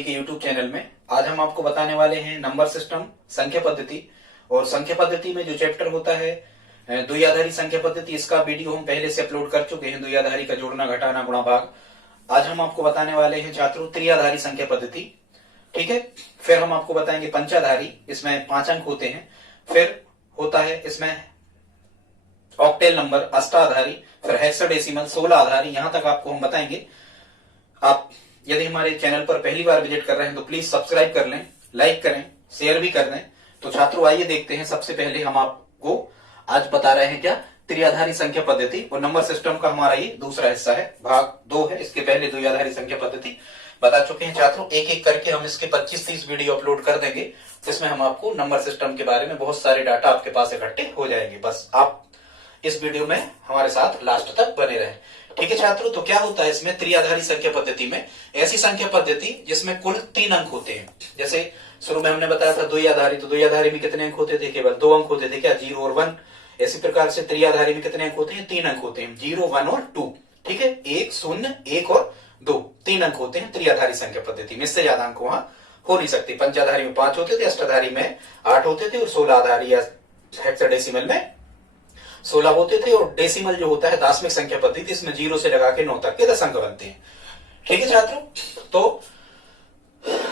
सभी के YouTube channel में। आज हम आपको बताने वाले हैं नंबर सिस्टम, संख्या पद्धति। और संख्या पद्धति में जो चैप्टर होता है द्विआधारी संख्या पद्धति, इसका वीडियो हम पहले से अपलोड कर चुके हैं, द्विआधारी का जोड़ना, घटाना, गुणा, भाग। आज हम आपको बताने वाले हैं छात्रों त्रिआधारी संख्या पद्धति। ठीक है, फिर हम आपको बताएंगे पंचाधारी, इसमें 5 अंक होते हैं। फिर होता है इसमें ऑक्टेल नंबर, अष्टाधारी, फिर हेक्साडेसिमल, 16 आधारी, यहां तक आपको हम बताएंगे। आप यदि हमारे चैनल पर पहली बार विजिट कर रहे हैं तो प्लीज सब्सक्राइब कर लें, लाइक करें, शेयर भी कर दें। तो छात्रों आइए देखते हैं। सबसे पहले हम आपको आज बता रहे हैं क्या, त्रिआधारी संख्या पद्धति और नंबर सिस्टम का हमारा ये दूसरा हिस्सा है, भाग 2 है। इसके पहले द्विआधारी संख्या पद्धति बता चुके हैं छात्रों। एक एक करके हम इसके 25-30 वीडियो अपलोड कर देंगे, जिसमें हम आपको नंबर सिस्टम के बारे में बहुत सारे डाटा आपके पास इकट्ठे हो जाएंगे। बस आप इस वीडियो में हमारे साथ लास्ट तक बने रहें। ठीक है छात्रों, तो क्या होता है इसमें त्रिआधारी संख्या पद्धति में, ऐसी संख्या पद्धति जिसमें कुल 3 अंक होते हैं। जैसे शुरू में हमने बताया था द्विआधारी, तो द्विआधारी में कितने अंक होते थे? केवल 2 अंक होते थे क्या, 0 और 1। इसी प्रकार से त्रिआधारी में कितने अंक होते हैं? 3 अंक होते हैं, 0, 1 और 2। ठीक है, 1, 0, 1 और 2, 3 अंक होते हैं त्रिआधारी संख्या पद्धति में। इससे ज्यादा अंक वहां हो नहीं सकते। पंचाधारी में 5 होते थे, अष्टाधारी में 8 होते थे, और 16 आधारी या हेक्साडेसिमल में 16 होते थे। और डेसिमल जो होता है दशमिक संख्या पद्धति, इसमें 0 से लगा के 9 तक के 10 अंक बनते हैं। ठीक है छात्रों, तो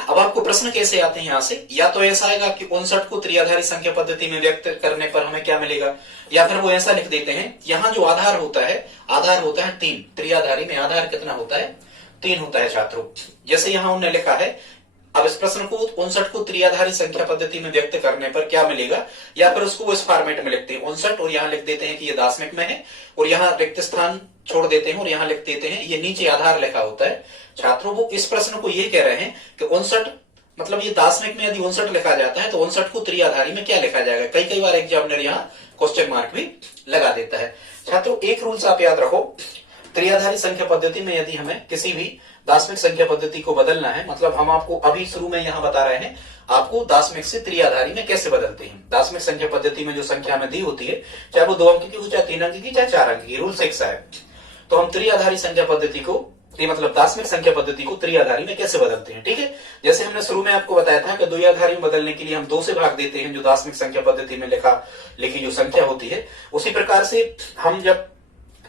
अब आपको प्रश्न कैसे आते हैं यहां से? या तो ऐसा आएगा कि 59 को त्रिआधारी संख्या पद्धति में व्यक्त करने पर हमें क्या मिलेगा, या फिर वो ऐसा लिख देते हैं, यहां जो आधार होता है 3। त्रिआधारी में आधार कितना होता है? 3 होता है छात्रों। जैसे यहां उन्होंने लिखा है, अब इस प्रश्न को 59 को त्रिआधारी संख्या पद्धति में व्यक्त करने पर क्या मिलेगा, या फिर उसको इस फॉर्मेट में लिखते हैं 59 और यहां लिख देते हैं कि ये दशमिक में है, और यहां रिक्त स्थान छोड़ देते हैं और यहां लिख देते हैं ये नीचे आधार लिखा होता है। छात्रों वो इस प्रश्न को ये कह रहे हैं कि 59 मतलब ये दशमिक में यदि 59 लिखा जाता है तो 59 को त्रिआधारी में क्या लिखा जाएगा। कई बार एग्जामिनर यहाँ क्वेश्चन मार्क भी लगा देता है। छात्रों एक रूल्स आप याद रखो, त्रिआधारी संख्या पद्धति में यदि हमें किसी भी दशमिक संख्या पद्धति को बदलना है, मतलब हम आपको अभी शुरू में यहां बता रहे हैं आपको दशमिक से त्रिआधारी में कैसे बदलते हैं। दशमिक संख्या पद्धति में जो संख्या हमें दी होती है, चाहे वो 2 अंक की हो, चाहे 3 अंक की, चाहे 4 अंक की, रूल्स एक सा है। तो हम त्रिआधारी संख्या पद्धति को, मतलब दशमिक संख्या पद्धति को त्रिआधारी में कैसे बदलते हैं। ठीक है, जैसे हमने शुरू में आपको बताया था कि द्विआधारी में बदलने के लिए हम 2 से भाग देते हैं, जो दशमिक संख्या पद्धति में लिखी जो संख्या होती है। उसी प्रकार से हम जब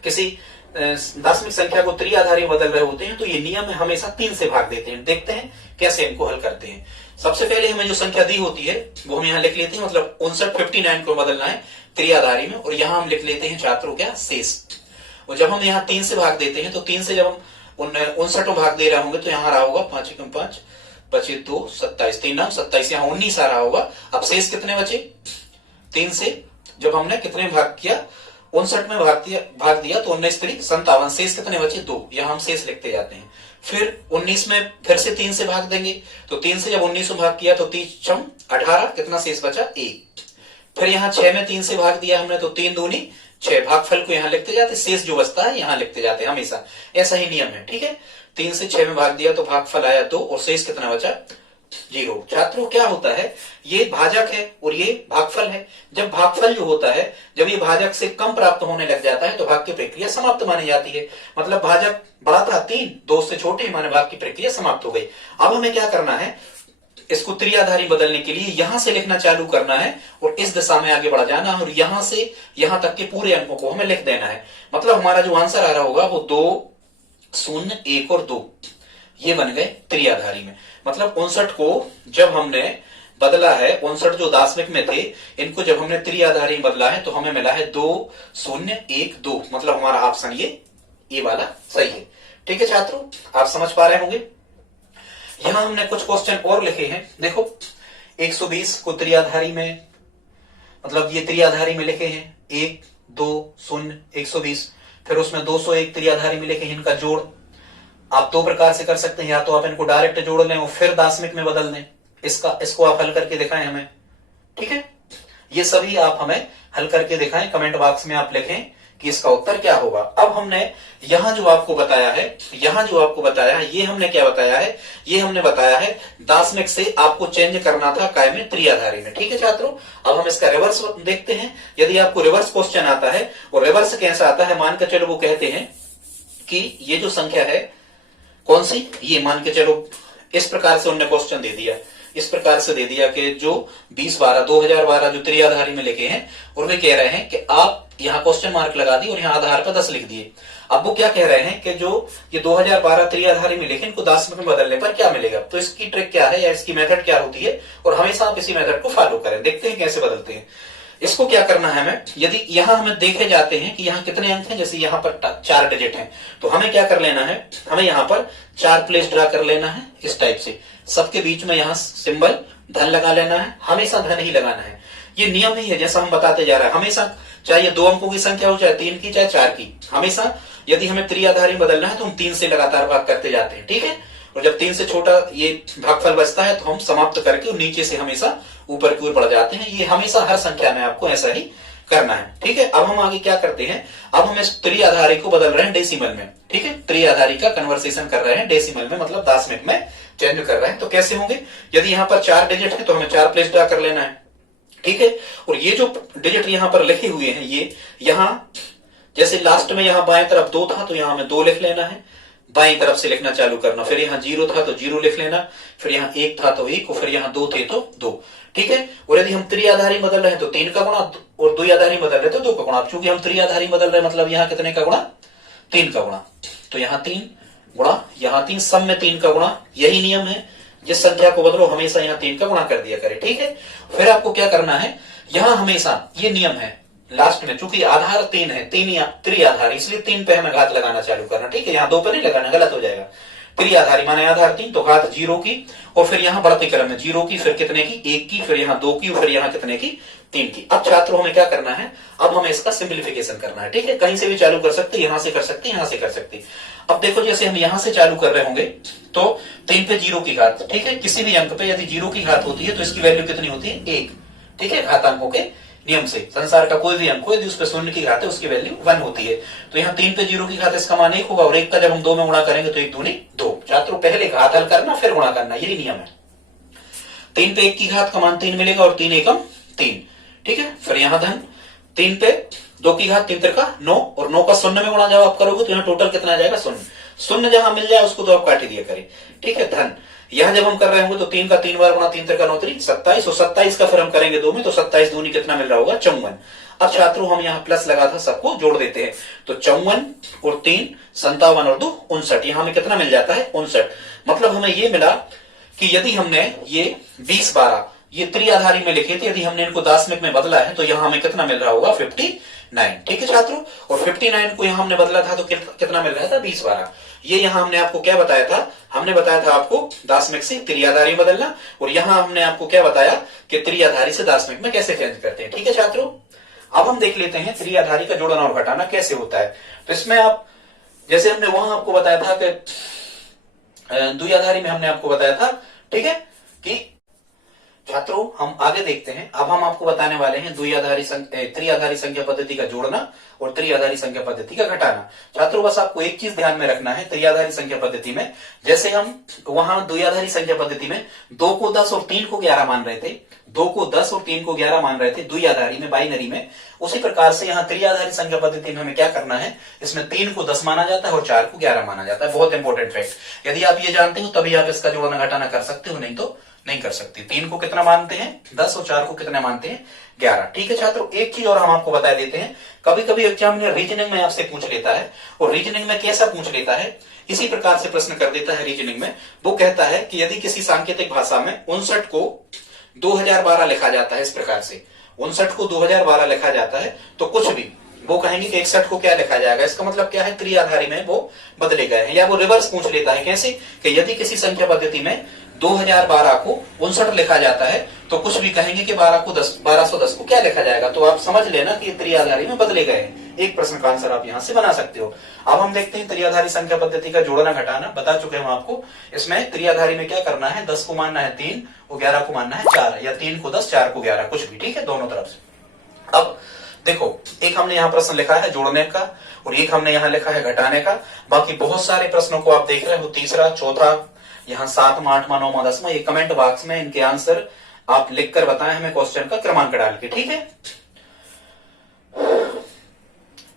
किसी दशमिक संख्या को त्रिआधारी बदल रहे होते हैं तो ये नियम है, हमेशा 3 से भाग देते हैं। देखते हैं कैसे इनको हल करते हैं। सबसे पहले हमें जो संख्या दी होती है वो हम यहाँ लिख लेते हैं, मतलब 59 को बदलना है त्रिआधारी में, और यहाँ हम लिख लेते हैं छात्रों क्या, शेष। और जब हम यहाँ 3 से भाग देते हैं तो 3 से जब हम 59 भाग दे रहे होंगे तो यहाँ रहा होगा 5 × 5 बचे 2, 27, 3 9 27, यहाँ 19 आ रहा होगा। अब शेष कितने बचे? 3 से जब हमने कितने भाग किया, 59 में भाग दिया तो 19 3 57, शेष कितने बचे? 2। यहाँ हम शेष लिखते जाते हैं। फिर 19 में फिर से 3 से भाग देंगे, तो 3 से जब 19 में भाग किया तो 30 × 18, कितना शेष बचा? 1। फिर यहाँ 6 में 3 से भाग दिया हमने, तो 3 दूनी 6, भागफल को यहाँ लिखते जाते, शेष जो बचता है यहाँ लिखते जाते हैं हमेशा। ऐसा ही नियम है। ठीक है, 3 से 6 में भाग दिया तो भागफल आया 2 और शेष कितना बचा? 0। छात्रों क्या होता है, ये भाजक है और ये भागफल है। जब भागफल जो होता है, जब ये भाजक से कम प्राप्त होने लग जाता है तो भाग की प्रक्रिया समाप्त मानी जाती है। मतलब भाजक बड़ा था 3, 2 से छोटे, माने भाग की प्रक्रिया समाप्त हो गई। अब हमें क्या करना है, इसको त्रिआधारी बदलने के लिए यहां से लिखना चालू करना है और इस दिशा में आगे बढ़ जाना है, और यहां से यहां तक के पूरे अंकों को हमें लिख देना है। मतलब हमारा जो आंसर आ रहा होगा वो 2, 0, 1 और 2 ये बन गए त्रिआधारी में। मतलब 59 को जब हमने बदला है, 59 जो दशमिक में थे, इनको जब हमने त्रिआधारी में बदला है तो हमें मिला है 2, 0, 1, 2। मतलब हमारा ऑप्शन ये वाला सही है। ठीक है छात्रों, आप समझ पा रहे होंगे। यहां हमने कुछ क्वेश्चन और लिखे हैं। देखो 120 को त्रिआधारी में, मतलब ये त्रिआधारी में लिखे हैं 1, 2, 0, 120। फिर उसमें 201 त्रिआधारी में लिखे हैं, इनका जोड़ आप 2 प्रकार से कर सकते हैं। या तो आप इनको डायरेक्ट जोड़ लें और फिर दशमिक में बदल दें। इसको आप हल करके दिखाएं हमें। ठीक है, ये सभी आप हमें हल करके दिखाएं, कमेंट बॉक्स में आप लिखें कि इसका उत्तर क्या होगा। अब हमने यहां जो आपको बताया है, ये हमने क्या बताया है, ये हमने बताया है दशमिक से आपको चेंज करना था काय में, त्रिआधारी में। ठीक है छात्रों, अब हम इसका रिवर्स देखते हैं। यदि आपको रिवर्स क्वेश्चन आता है, और रिवर्स कैसा आता है, मान के चलो वो कहते हैं कि ये जो संख्या है कौन सी, ये मान के चलो इस प्रकार से उनने क्वेश्चन दे दिया, इस प्रकार से दे दिया कि जो 2012 2012 जो त्रिआधारी में लिखे हैं और वे कह रहे हैं कि आप यहाँ क्वेश्चन मार्क लगा दी और यहाँ आधार पर 10 लिख दिए। अब वो क्या कह रहे हैं कि जो ये 2012 त्रिआधारी में लिखे इनको दशमलव में बदलने पर क्या मिलेगा। तो इसकी ट्रिक क्या है या इसकी मेथड क्या होती है, और हमेशा आप इसी मेथड को फॉलो करें। देखते हैं कैसे बदलते हैं। इसको क्या करना है हमें, यदि यहाँ हमें देखे जाते हैं कि यहाँ कितने अंक हैं, जैसे यहाँ पर 4 डिजिट हैं, तो हमें क्या कर लेना है, हमें यहाँ पर 4 प्लेस ड्रा कर लेना है इस टाइप से। सबके बीच में यहाँ सिंबल धन लगा लेना है, हमेशा धन ही लगाना है। ये नियम ही है जैसा हम बताते जा रहे हैं, हमेशा चाहे 2 अंकों की संख्या हो, चाहे 3 की, चाहे 4 की, हमेशा यदि हमें त्रिआधारी बदलना है तो हम 3 से लगातार भाग करते जाते हैं, ठीक है। और जब 3 से छोटा ये भागफल बचता है तो हम समाप्त करके नीचे से हमेशा ऊपर की ओर बढ़ जाते हैं। ये हमेशा हर संख्या में आपको ऐसा ही करना है, ठीक है। अब हम आगे क्या करते हैं, अब हम इस त्रिआधारी को बदल रहे हैं डेसिमल में, ठीक है। त्रिआधारी का कन्वर्सेशन कर रहे हैं डेसिमल में, मतलब दशमिक में चेंज कर रहे हैं। तो कैसे होंगे, यदि यहाँ पर 4 डिजिट है तो हमें 4 प्लेस ड्रा कर लेना है, ठीक है। और ये जो डिजिट यहाँ पर लिखे हुए हैं, ये यहाँ जैसे लास्ट में यहाँ बाएं तरफ 2 था तो यहाँ हमें 2 लिख लेना है, बाएं तरफ से लिखना चालू करना। फिर यहाँ 0 था तो 0 लिख लेना, फिर यहाँ 1 था तो 1, और फिर यहाँ 2 थे तो 2, ठीक है। और यदि हम त्रिआधारी बदल रहे हैं तो 3 का गुणा, और द्विआधारी बदल रहे तो 2 का गुणा। चूंकि हम त्रिआधारी बदल रहे मतलब यहाँ कितने का गुणा, 3 का गुणा। तो यहाँ 3 गुणा, यहाँ 3, सब में 3 का गुणा। यही नियम है, जिस संख्या को बदलो हमेशा यहाँ 3 का गुणा कर दिया करे, ठीक है। फिर आपको क्या करना है, यहाँ हमेशा ये नियम है लास्ट में, चूंकि आधार 3 है, 3 या त्रिआधारी, इसलिए 3 पे हमें घात लगाना चालू करना, ठीक है। यहाँ 2 पे नहीं लगाना, गलत हो जाएगा। त्रिआधारी माने आधार 3 तो घात 0 की, और फिर यहाँ बढ़ते क्रम में 0 की, फिर कितने की, 1 की, फिर यहाँ 2 की, और फिर यहाँ कितने की, 3 की। अब छात्रों हमें क्या करना है, अब हमें इसका सिंप्लीफिकेशन करना है, ठीक है। कहीं से भी चालू कर सकते, यहां से कर सकते, यहां से कर सकते। अब देखो जैसे हम यहां से चालू कर रहे होंगे तो 3 पे 0 की घात, ठीक है। किसी भी अंक पे यदि 0 की घात होती है तो इसकी वैल्यू कितनी होती है, 1, ठीक है। घातांकों के नियम से संसार का कोई भी अंक हो यदि उस पर 0 की घात है उसकी वैल्यू 1 होती है। तो यहाँ 3 पे 0 की घात, इसका मान 1 होगा, और 1 का जब हम 2 में गुणा करेंगे तो 1 दूनी 2। छात्रों पहले घात हल करना फिर गुणा करना, यही नियम है। 3 पे 1 की घात का मान 3 मिलेगा, और 3 एकम 3, ठीक है। फिर यहाँ धन 3 पे 2 की घात 3 त्रिका 9, और 9 का 0 में गुणा जब आप करोगे तो यहाँ टोटल कितना आ जाएगा, 0। 0 जहां मिल जाए उसको तो आप काट ही दिया करें, ठीक है। धन यहां जब हम कर रहे होंगे तो 3 का 3 बार गुणा 3 त्रिका 9 3 27, और 27 का फिर हम करेंगे 2 में तो 27 दूनी कितना मिल रहा होगा, 54। अब छात्रों हम यहाँ प्लस लगा था, सबको जोड़ देते हैं तो 54 और 3 57 और 2 59, यहाँ हमें कितना मिल जाता है, 59। मतलब हमें ये मिला कि यदि हमने ये 2012 ये त्रिआधारी में लिखे थे, यदि हमने इनको दशमिक में बदला है तो यहाँ हमें कितना मिल रहा होगा, 59, ठीक है छात्रों। और 59 को यहाँ हमने बदला था तो कितना मिल रहा था, 2012। ये यहाँ हमने आपको क्या बताया था, हमने बताया था आपको दशमिक से त्रिआधारी बदलना, और यहाँ हमने आपको क्या बताया कि त्रिआधारी से दशमिक में कैसे चेंज करते हैं, ठीक है छात्रों। अब हम देख लेते हैं त्रिआधारी का जोड़ना और घटाना कैसे होता है। तो इसमें आप जैसे हमने वहां आपको बताया था कि द्विआधारी में हमने आपको बताया था, ठीक है, कि छात्रों हम आगे देखते हैं। अब हम आपको बताने वाले हैं त्रिआधारी संख्या पद्धति का जोड़ना और त्रिआधारी संख्या पद्धति का घटाना। छात्रों बस आपको एक चीज ध्यान में रखना है, त्रिआधारी संख्या पद्धति में जैसे हम वहां द्विआधारी संख्या पद्धति में 2 को 10 और 3 को 11 मान रहे थे, 2 को 10 और 3 को 11 मान रहे थे द्विआधारी में, बाइनरी में, उसी प्रकार से यहाँ त्रिआधारी संख्या पद्धति में हमें क्या करना है, इसमें 3 को 10 माना जाता है और 4 को 11 माना जाता है। बहुत इंपॉर्टेंट फैक्ट, यदि आप ये जानते हो तभी आप इसका जोड़ना घटाना कर सकते हो, नहीं तो नहीं कर सकते। 3 को कितना मानते हैं, 10, और 4 को कितना मानते हैं, 11, ठीक है छात्रों। एक चीज और हम आपको बता देते हैं, कभी कभी एग्जाम में रीजनिंग में आपसे पूछ लेता है, और रीजनिंग में कैसा पूछ लेता है, इसी प्रकार से प्रश्न कर देता है रीजनिंग में। वो कहता है कि यदि किसी सांकेतिक भाषा में 59 को 2012 लिखा जाता है, इस प्रकार से 59 को 2012 लिखा जाता है, तो कुछ भी वो कहेंगे कि 61 को क्या लिखा जाएगा, इसका मतलब क्या है, त्रिआधारी में वो बदले गए हैं। या वो रिवर्स पूछ लेता है, कैसे कि यदि किसी संख्या पद्धति में 2012 को 59 लिखा जाता है तो कुछ भी कहेंगे कि 1210 को क्या लिखा जाएगा। तो आप समझ लेना कि त्रिआधारी में बदले गए हैं। एक प्रश्न का आंसर आप यहां से बना सकते हो। अब हम देखते हैं त्रिआधारी संख्या पद्धति का जोड़ना घटाना। बता चुके हम आपको, इसमें त्रिआधारी में क्या करना है, 10 को मानना है 3 और 11 को मानना है 4, या 3 को 10 4 को 11, कुछ भी, ठीक है, दोनों तरफ से। अब देखो, एक हमने यहाँ प्रश्न लिखा है जोड़ने का, और एक हमने यहाँ लिखा है घटाने का। बाकी बहुत सारे प्रश्नों को आप देख रहे हो, तीसरा, चौथा, यहाँ 7वां, 8वां, 9वां, 10वां, ये कमेंट बॉक्स में इनके आंसर आप लिखकर बताएं हमें क्वेश्चन का क्रमांक डाल के, ठीक है।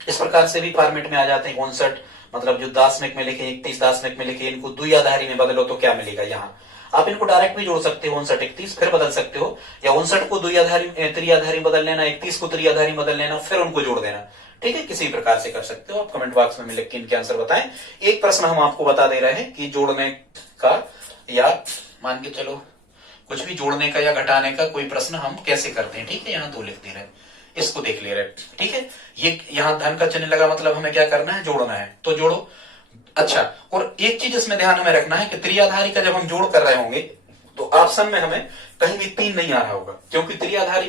इस प्रकार से भी फॉर्मेट में आ जाते हैं 59, मतलब जो दशमिक में लिखे 31 दशमिक में लिखे इनको द्विआधारी में बदलो तो क्या मिलेगा। यहाँ आप इनको डायरेक्ट भी जोड़ सकते हो 59 31 फिर बदल सकते हो, या 59 को त्रिआधारी बदल लेना, 31 को त्रिआधारी बदल लेना फिर उनको जोड़ देना। ठीक है, किसी प्रकार से कर सकते हो आप। कमेंट बॉक्स में लिख के इनके आंसर बताएं। एक प्रश्न हम आपको बता दे रहे हैं कि जोड़ने का या मान के चलो कुछ भी जोड़ने का या घटाने का कोई प्रश्न हम कैसे करते हैं। ठीक है, यहाँ 2 लिख दे रहे हैं, इसको देख ले रहे। ठीक है, ये यहाँ धन का चिन्ह लगा मतलब हमें क्या करना है, जोड़ना है, तो जोड़ो। अच्छा, और एक चीज इसमें ध्यान हमें रखना है कि त्रिआधारी का जब हम जोड़ कर रहे होंगे तो ऑप्शन में हमें कहीं भी 3 नहीं आ रहा होगा, क्योंकि त्रिआधारी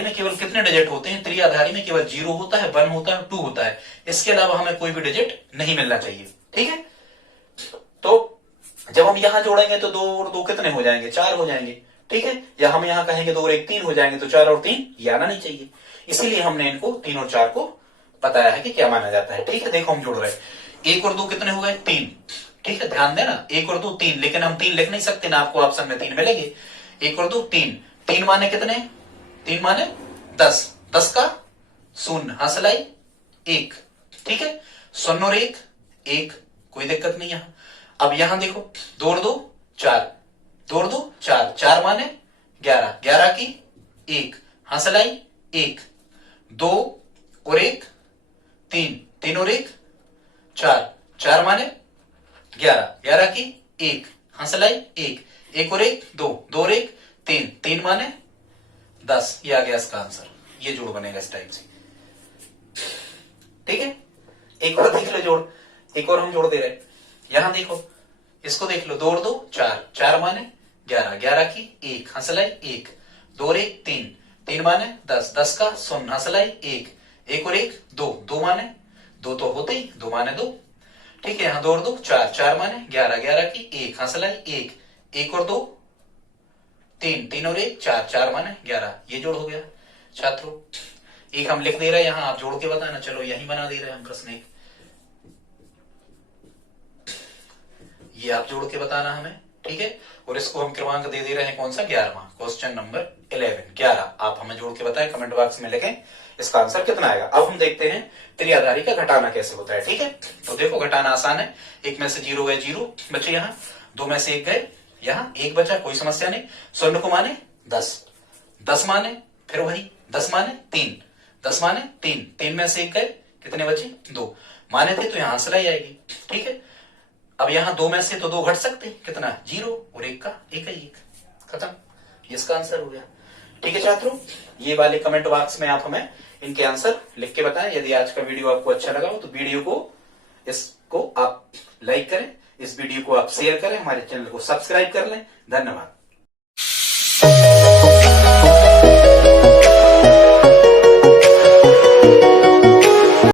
में केवल कितने डिजिट होते हैं, त्रिआधारी में केवल 0 होता है, 1 होता है, 2 होता है, इसके अलावा हमें कोई भी डिजिट नहीं मिलना चाहिए। ठीक है, तो जब हम यहां जोड़ेंगे तो 2 और 2 कितने हो जाएंगे, 4 हो जाएंगे। ठीक है, या हम यहां कहेंगे 2 और 1 3 हो जाएंगे, तो 4 और 3 ये आना नहीं चाहिए, इसीलिए हमने इनको 3 और 4 को बताया है कि क्या माना जाता है। ठीक है, देखो हम जोड़ रहे हैं, 1 और 2 कितने हो गए, 3। ठीक है, ध्यान देना, 1 और 2 3, लेकिन हम 3 लिख नहीं सकते ना, आपको ऑप्शन में 3 मिलेंगे। 1 और 2 3, 3 माने कितने, 3 माने 10, 10 का 0 हंसलाई 1। ठीक है, 0 और 1 1, कोई दिक्कत नहीं यहां। अब यहां देखो 2 और 2 4, 2 और 2 4, 4 माने 11, 11 की 1 हंसलाई 1, 2 और 1 3, 3 और 1 4, 4 माने 11, 11 की 1 हंसलाई 1, 1 और 1 2, 2 और 1 3, 3 माने 10। ये आ गया इसका आंसर, ये जोड़ बनेगा इस टाइप से। ठीक है, एक और देख लो जोड़, एक और हम जोड़ दे रहे हैं। यहां देखो, इसको देख लो, 2 और 2 4, 4 माने 11, 11 की 1 हंसलाई 1, 2 और 1 3, 3 माने 10, 10 का 0 हंसलाई 1, 1 और 1 2, 2 माने 2 तो होते ही, 2 माने 2। ठीक है, यहां 2 और 2 4, 4 माने 11, 11 की 1 हंसलाई 1, 1 और 2 3, 3 और 1 4, 4 माने 11, ये जोड़ हो गया। छात्रों, एक हम लिख दे रहे हैं यहां, आप जोड़ के बताना। चलो यही बना दे रहे हैं हम प्रश्न एक, ये आप जोड़ के बताना हमें। ठीक है, और इसको हम क्रमांक दे दे रहे हैं कौन सा, 11वां, क्वेश्चन नंबर 11। आप हमें जोड़ के बताएं, कमेंट बॉक्स में लिखें इसका आंसर कितना आएगा। अब हम देखते हैं त्रिआधारी का घटाना कैसे होता है। ठीक है, तो देखो घटाना आसान है, 1 में से 0 गए 0 बचे, यहाँ 2 में से 1 गए, यहाँ 1 बचा, कोई समस्या नहीं। 0 को माने 10, 10 माने फिर वही 10 माने 3, 10 माने 3, 3 में से 1 गए, कितने बचे 2 माने थे, तो यहाँ आंसर ही आएगी। ठीक है, अब यहाँ 2 में से तो 2 घट सकते, कितना 0 और 1 का 1 ही 1, खत्म, इसका आंसर हो गया। ठीक है छात्रों, ये वाले कमेंट बॉक्स में आप हमें इनके आंसर लिख के बताएं। यदि आज का वीडियो आपको अच्छा लगा हो तो वीडियो को इसको आप लाइक करें, इस वीडियो को आप शेयर करें, हमारे चैनल को सब्सक्राइब कर लें। धन्यवाद।